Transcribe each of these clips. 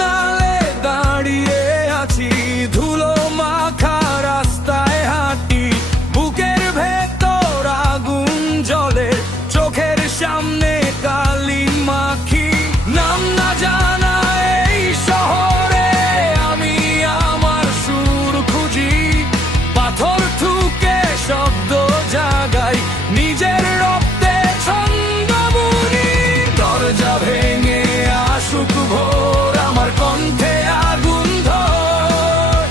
নালে দাঁড়িয়ে আছি, ধুলো মাখা রাস্তায় হাঁটি, বুকের ভেতর আগুন জ্বলে, চোখের সামনে কালি মাখি। নাম না জানা এই শহরে আমি আমার সুর খুঁজি, পাথর ঠুকে শব্দ জাগাই, নিজের রক্তে ছন্দ বুনি। দরজা ভেঙে আসুক ভোর, আমার কণ্ঠে আগুন ধর,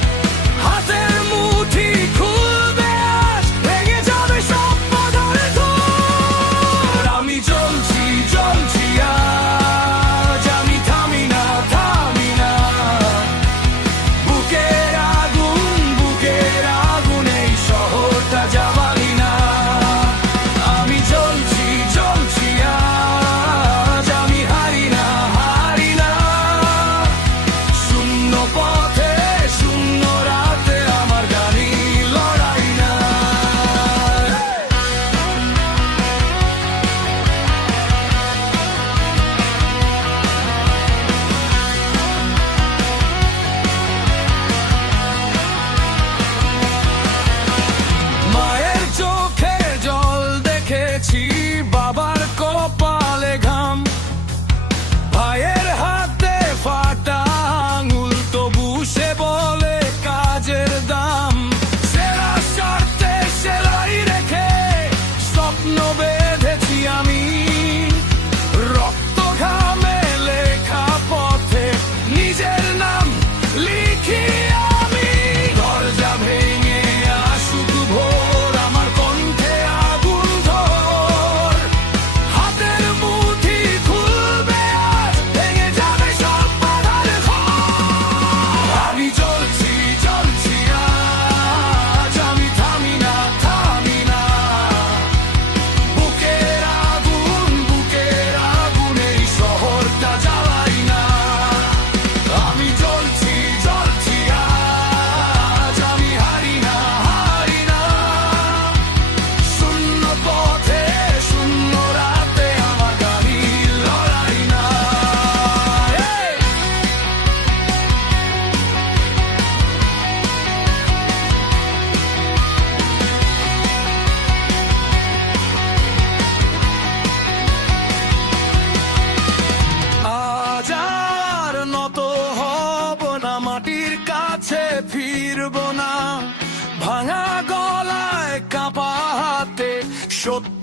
হাতের মুঠি খুলবে আজ, ভেঙে যাবে সব বাধার ঘর। আমি চলছি চলছি আজ, আমি থামি না থামি না, বুকের আগুন এই শহরটা জ্বালানি না। আমি চলছি চলছি আজ, আমি হারি না হারি না, শূন্য পথে শূন্য রাতে আমার গাড়ি লড়াই না। মায়ের চোখে জল দেখেছি, বাবার কপালে ঘাম, ভাইয়ের হাতে ফাটা আঙুল, তবু সে বলে কাজের দাম। সেরা স্বার্থে সেলাই রেখে স্বপ্ন বেঁধেছি আমি, রক্ত ঘামে লেখা পথে নিজের নাম লিখি আমি। দরজা ভেঙে আসুক ভোর, আমার কণ্ঠে আগুন ধর, হাতের মুঠি খুলবে আজ, ভেঙে যাবে সব বাধার ঘর। আমি চলছি চলছি আজ, আমি থামি না থামি না, বুকের আগুন এই শহরটা জ্বালাই না। আমি চলছি চলছি আজ, আমি হারি না হারি না, শূন্য পথে শূন্য রাতে আমার গাড়ি লড়াই না। আজ আর নত হব না, মাটির কাছে ফিরব না, ভাঙা গলায় কাঁপা হাতে সত্য